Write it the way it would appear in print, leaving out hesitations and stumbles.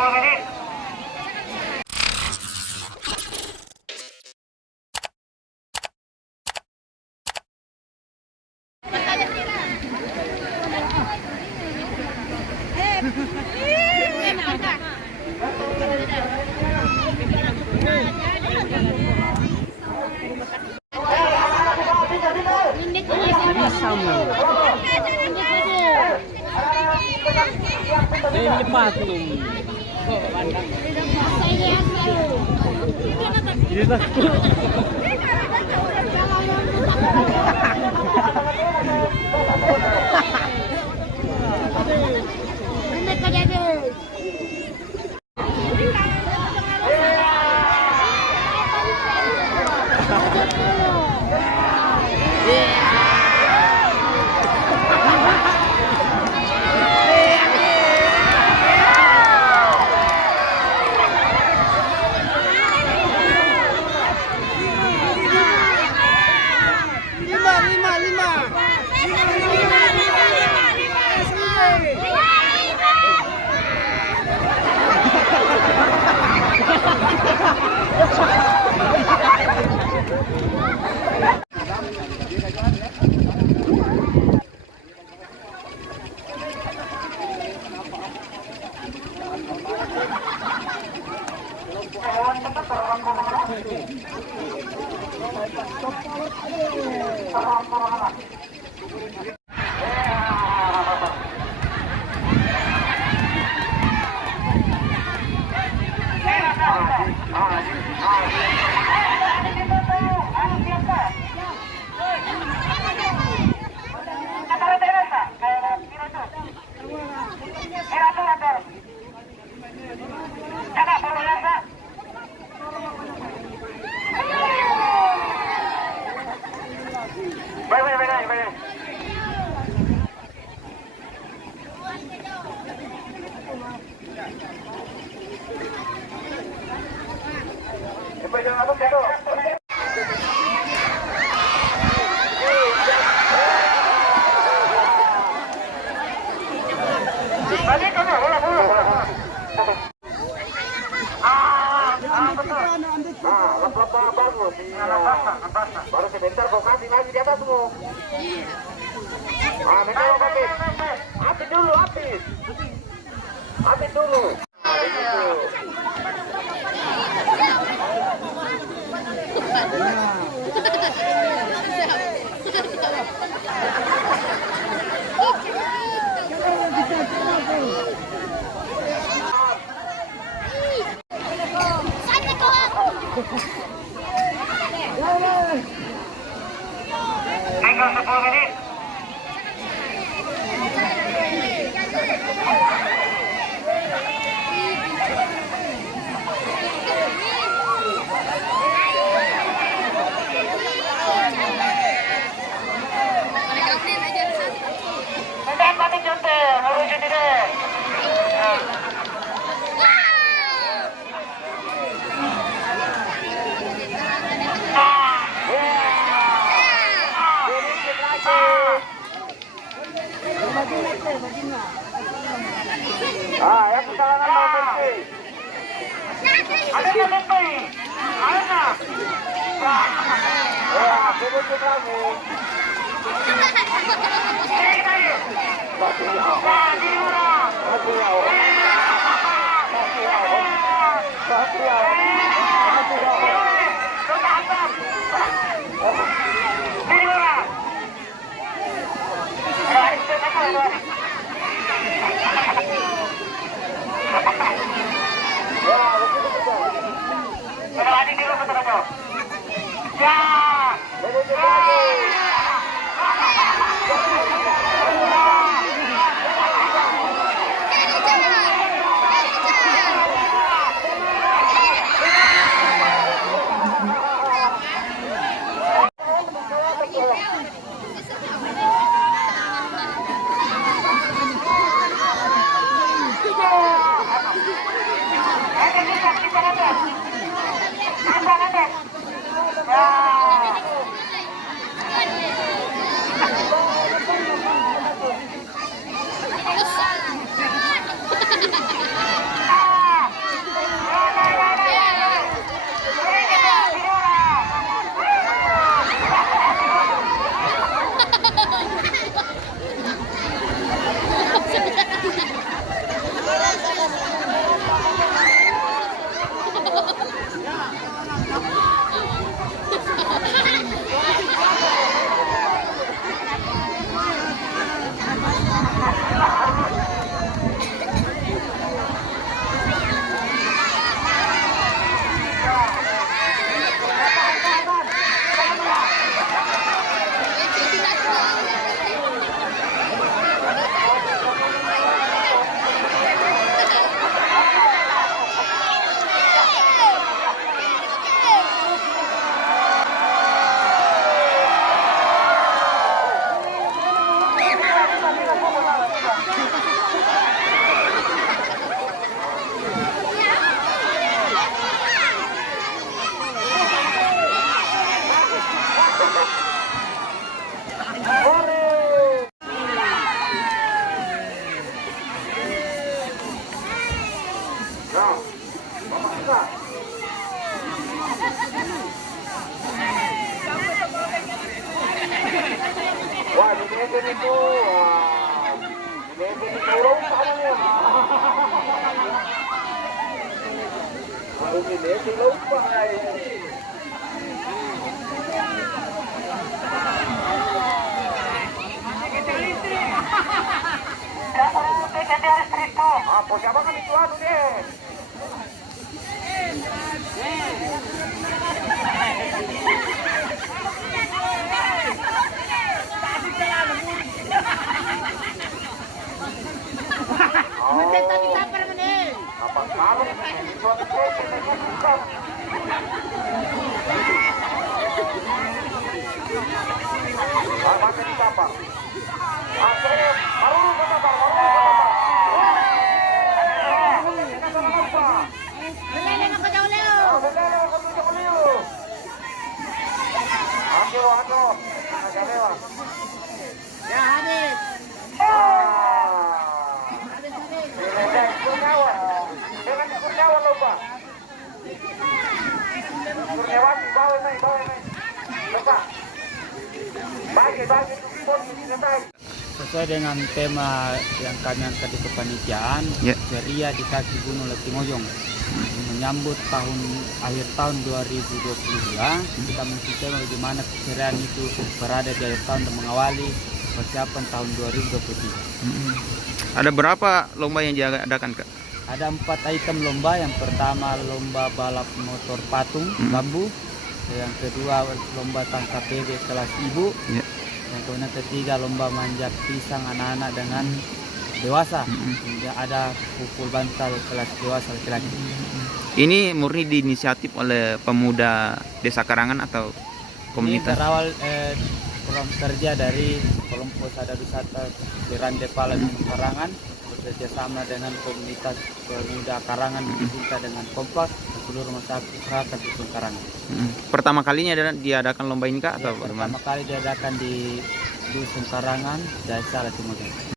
10 menit. Baru sebentar kok kasih lagi di atas tuh. Ah, memang habis. Habis dulu, habis. Habis dulu. Tinggal 10 menit. Sudah kami contoh, menuju tidak. Ah, yang kesalahan mau berhenti. Ada yang berhenti. Ada. Wah, berhenti lagi. Nah, Bapak kita. Wah, di Medan itu, di Medan itu lompat namanya. Wah, di Medan lompat. Apa siapa kan itu anu deh? Apa kalau suatu susah? Macam siapa? Ya habis. Sesuai dengan tema yang kami angkat di kepanitiaan, ceria di kaki Gunung Letimojong. Menyambut akhir tahun 2022, kita mengisi tema bagaimana keceriaan itu berada di akhir tahun dan mengawali persiapan tahun 2023. Ada berapa lomba yang diadakan, Kak? Ada 4 item lomba. Yang pertama lomba balap motor patung bambu, yang kedua lomba tangkap bebek kelas ibu, yang kemudian ketiga lomba manjat pisang anak-anak dengan dewasa, hingga ada pukul bantal kelas dewasa laki-laki. Ini murni diinisiatif oleh pemuda Desa Karangan atau komunitas? Ini berawal program kerja dari kelompok sadar wisata Serande Pala Karangan bekerjasama dengan komunitas pemuda Karangan kita dengan kompak seluruh masyarakat Dusun Karangan. Pertama kalinya diadakan lomba ini, Kak, atau bagaimana? Pertama kali diadakan di Dusun Karangan, Desa Letimojong.